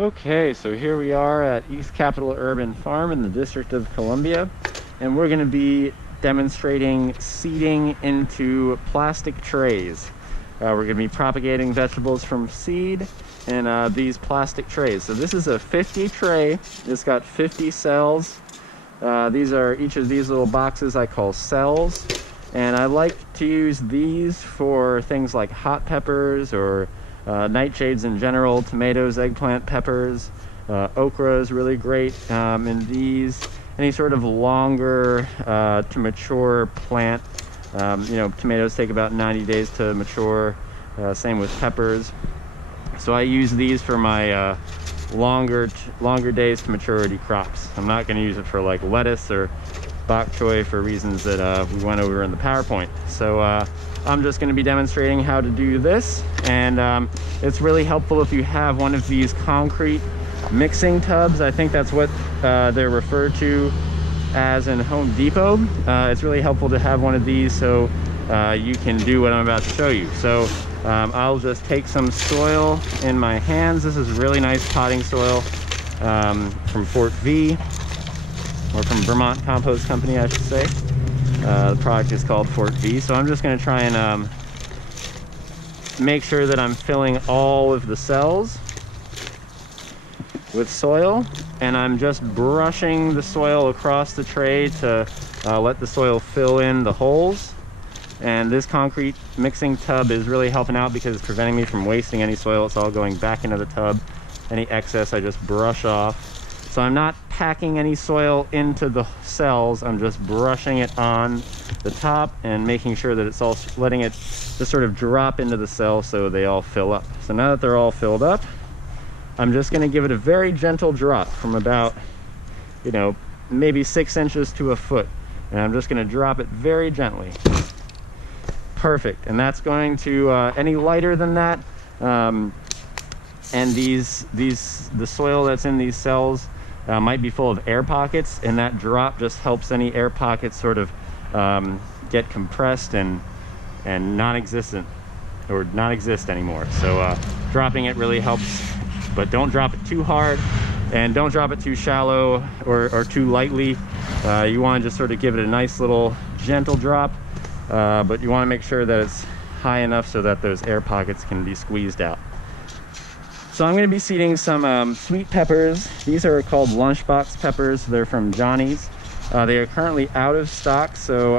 Okay, so here we are at East Capitol Urban Farm in the District of Columbia, and we're going to be demonstrating seeding into plastic trays. We're going to be propagating vegetables from seed in these plastic trays. So this is a 50 tray. It's got 50 cells. These are each of these little boxes I call cells, and I like to use these for things like hot peppers or nightshades in general, tomatoes, eggplant, peppers, okra is really great in these. Any sort of longer to mature plant. You know, tomatoes take about 90 days to mature, same with peppers. So I use these for my longer days to maturity crops. I'm not going to use it for like lettuce or bok choy for reasons that we went over in the PowerPoint. So I'm just going to be demonstrating how to do this, and it's really helpful if you have one of these concrete mixing tubs. I think that's what they're referred to as in Home Depot. It's really helpful to have one of these so you can do what I'm about to show you. So I'll just take some soil in my hands. This is really nice potting soil from Fort V, or from Vermont Compost Company, I should say. The product is called Fort V. So I'm just going to try and make sure that I'm filling all of the cells with soil, and I'm just brushing the soil across the tray to let the soil fill in the holes. And this concrete mixing tub is really helping out because it's preventing me from wasting any soil. It's all going back into the tub. Any excess I just brush off. So I'm not packing any soil into the cells, I'm just brushing it on the top and making sure that it's all, letting it just sort of drop into the cell so they all fill up. So now that they're all filled up, I'm just going to give it a very gentle drop from about, you know, maybe 6 inches to a foot. And I'm just going to drop it very gently. Perfect. And that's going to, any lighter than that, and the soil that's in these cells might be full of air pockets, and that drop just helps any air pockets sort of get compressed and non-existent, or not exist anymore. So dropping it really helps, but don't drop it too hard and don't drop it too shallow or too lightly. You want to just sort of give it a nice little gentle drop, but you want to make sure that it's high enough so that those air pockets can be squeezed out. So I'm going to be seeding some sweet peppers. These are called lunchbox peppers. They're from Johnny's. They are currently out of stock, so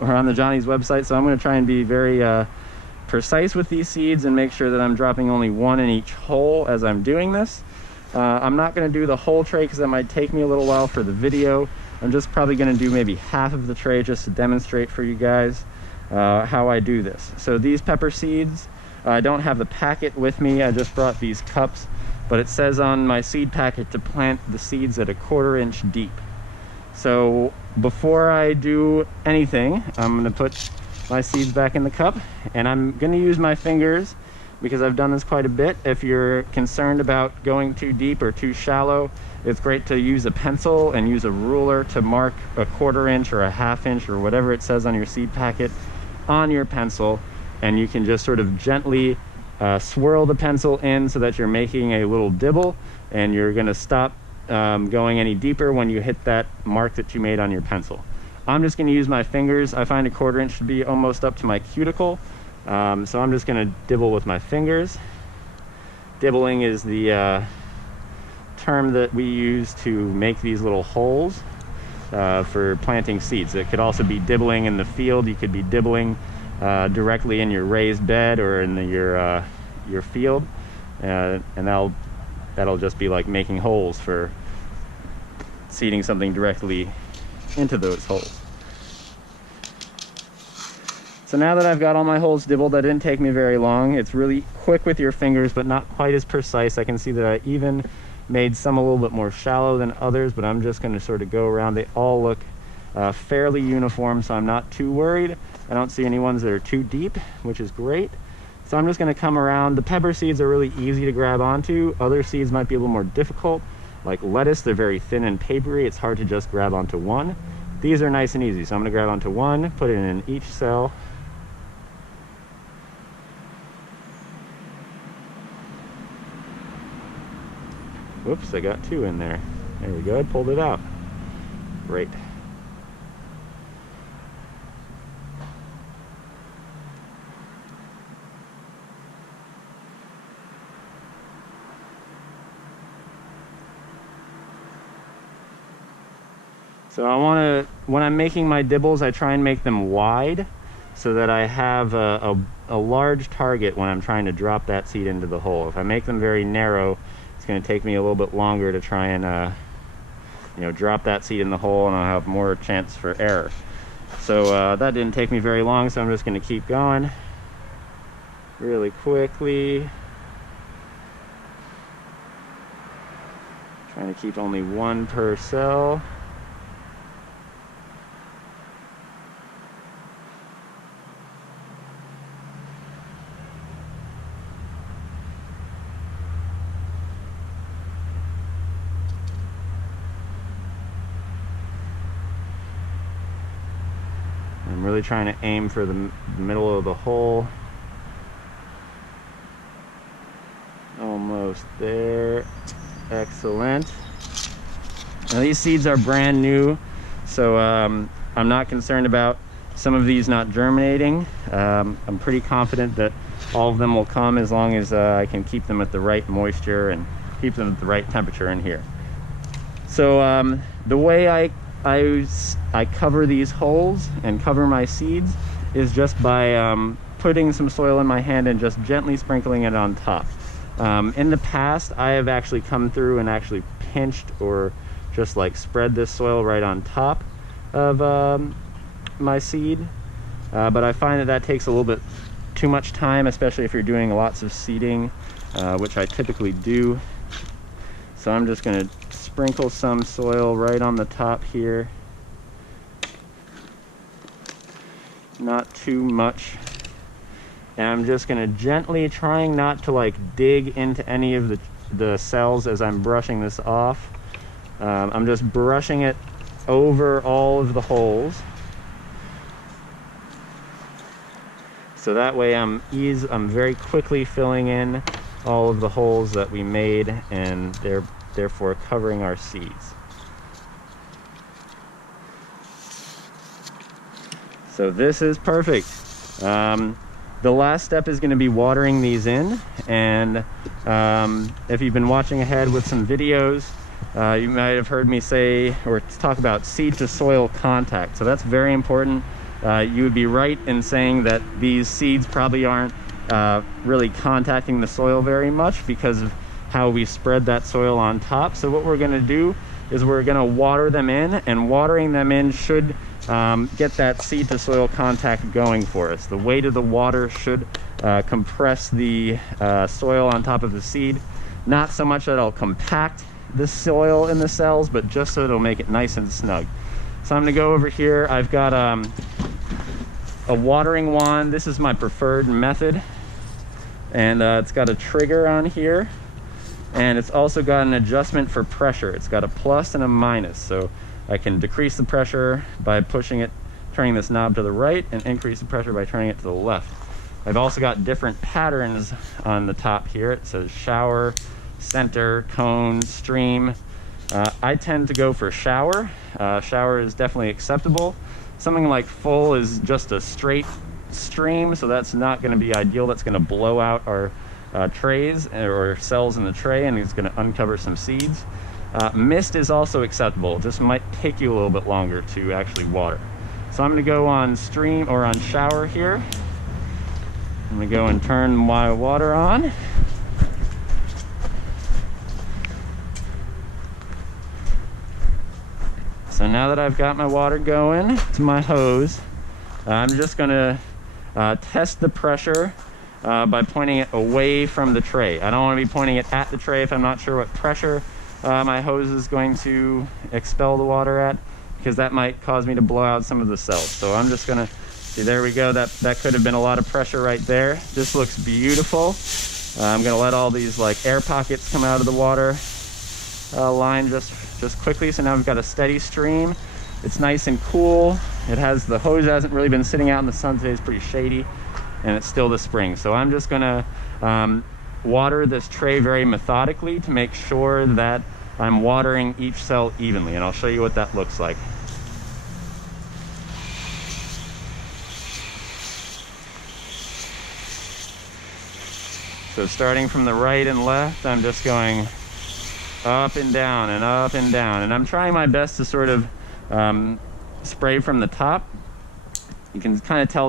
we're on the Johnny's website. So I'm going to try and be very precise with these seeds and make sure that I'm dropping only one in each hole as I'm doing this. I'm not going to do the whole tray because that might take me a little while for the video. I'm just probably going to do maybe half of the tray just to demonstrate for you guys how I do this. So these pepper seeds, I don't have the packet with me. I just brought these cups, but it says on my seed packet to plant the seeds at 1/4 inch deep. So before I do anything, I'm going to put my seeds back in the cup, and I'm going to use my fingers because I've done this quite a bit. If you're concerned about going too deep or too shallow, it's great to use a pencil and use a ruler to mark 1/4 inch or 1/2 inch or whatever it says on your seed packet on your pencil, and you can just sort of gently swirl the pencil in so that you're making a little dibble, and you're going to stop going any deeper when you hit that mark that you made on your pencil. I'm just going to use my fingers. I find 1/4 inch to be almost up to my cuticle, so I'm just going to dibble with my fingers. Dibbling is the term that we use to make these little holes for planting seeds. It could also be dibbling in the field. You could be dibbling directly in your raised bed or in your field, and that'll just be like making holes for seeding something directly into those holes. So now that I've got all my holes dibbled, that didn't take me very long. It's really quick with your fingers, but not quite as precise. I can see that I even made some a little bit more shallow than others, but I'm just going to sort of go around. They all look fairly uniform, so I'm not too worried. I don't see any ones that are too deep, which is great. So I'm just going to come around. The pepper seeds are really easy to grab onto. Other seeds might be a little more difficult. Like lettuce, they're very thin and papery. It's hard to just grab onto one. These are nice and easy. So I'm going to grab onto one, put it in each cell. Whoops, I got 2 in there. There we go, I pulled it out. Great. So I want to, when I'm making my dibbles, I try and make them wide so that I have a large target when I'm trying to drop that seed into the hole. If I make them very narrow, it's going to take me a little bit longer to try and you know, drop that seed in the hole, and I'll have more chance for error. So that didn't take me very long, so I'm just going to keep going really quickly. Trying to keep only 1 per cell. I'm really trying to aim for the middle of the hole. Almost there. Excellent. Now these seeds are brand new, so I'm not concerned about some of these not germinating. I'm pretty confident that all of them will come as long as I can keep them at the right moisture and keep them at the right temperature in here. So the way I cover these holes and cover my seeds is just by putting some soil in my hand and just gently sprinkling it on top. In the past, I have actually come through and actually pinched or just like spread this soil right on top of my seed, but I find that that takes a little bit too much time, especially if you're doing lots of seeding, which I typically do. So I'm just going to sprinkle some soil right on the top here. Not too much. And I'm just going to gently, trying not to like dig into any of the cells as I'm brushing this off. I'm just brushing it over all of the holes. So that way I'm very quickly filling in all of the holes that we made, and they're therefore covering our seeds. So this is perfect. The last step is going to be watering these in, and if you've been watching ahead with some videos, you might have heard me say or talk about seed to soil contact. So that's very important. You would be right in saying that these seeds probably aren't really contacting the soil very much because of how we spread that soil on top. So what we're going to do is we're going to water them in, and watering them in should get that seed to soil contact going for us. The weight of the water should compress the soil on top of the seed. Not so much that it'll compact the soil in the cells, but just so it'll make it nice and snug. So I'm going to go over here. I've got a watering wand. This is my preferred method, and it's got a trigger on here, and it's also got an adjustment for pressure. It's got a plus and a minus, so I can decrease the pressure by pushing it, turning this knob to the right, and increase the pressure by turning it to the left. I've also got different patterns on the top here. It says shower, center, cone, stream. I tend to go for shower. Shower is definitely acceptable. Something like full is just a straight stream, so that's not going to be ideal. That's going to blow out our trays or cells in the tray, and it's going to uncover some seeds. Mist is also acceptable. It just might take you a little bit longer to actually water. So I'm going to go on stream or on shower here. I'm going to go and turn my water on. So now that I've got my water going to my hose, I'm just going to test the pressure by pointing it away from the tray. I don't want to be pointing it at the tray if I'm not sure what pressure my hose is going to expel the water at, because that might cause me to blow out some of the cells. So I'm just going to see, there we go. That could have been a lot of pressure right there. This looks beautiful. I'm going to let all these like air pockets come out of the water line just quickly. So now we've got a steady stream. It's nice and cool. It has, the hose hasn't really been sitting out in the sun today. It's pretty shady, and it's still the spring. So I'm just gonna water this tray very methodically to make sure that I'm watering each cell evenly, and I'll show you what that looks like. So starting from the right and left, I'm just going up and down and up and down, and I'm trying my best to sort of spray from the top. You can kind of tell